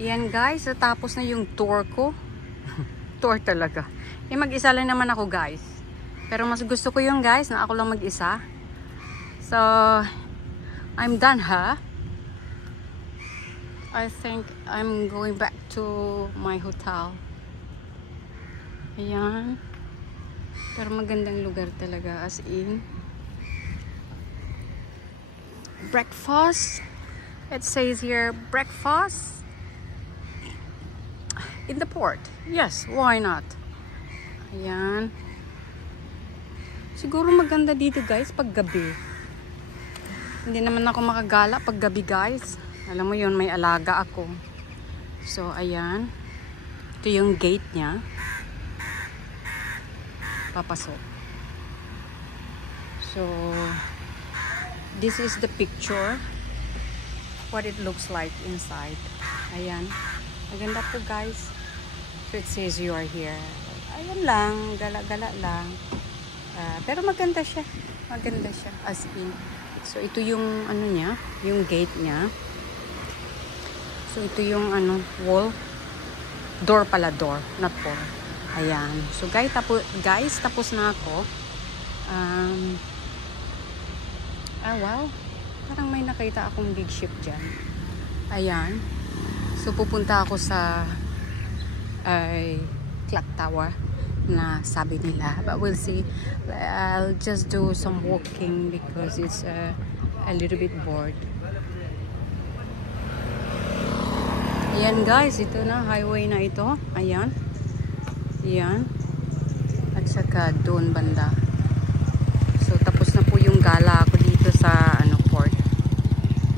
Yan guys, tapos na yung tour ko. Tour talaga. Mag-isa lang naman ako guys. Pero mas gusto ko yung guys na ako lang mag-isa. So, I'm done ha. I think I'm going back to my hotel. Ayan. Pero magandang lugar talaga, as in. Breakfast. It says here, breakfast in the port. Yes, why not? Ayan. Siguro maganda dito guys pag gabi. Hindi naman ako makagala pag gabi guys. Alam mo yun, may alaga ako. So, ayan. Ito yung gate niya. Papasok. So, this is the picture. What it looks like inside. Ayan. Maganda po guys. So it says you are here. Ayan lang, gala-gala lang. Pero maganda siya. Maganda siya as in. So ito yung ano niya, yung gate niya. So ito yung ano, wall. Door pala, door, not door. Ayan. So guys, tapos na ako. Wow. Parang may nakita akong big ship dyan. Ayan. So pupunta ako sa clock tower na sabi nila, but we'll see. I'll just do some walking because it's a little bit bored. Ayan guys, ito na highway na ito. Ayan. Ayan. At saka doon banda. So tapos na po yung gala ako dito.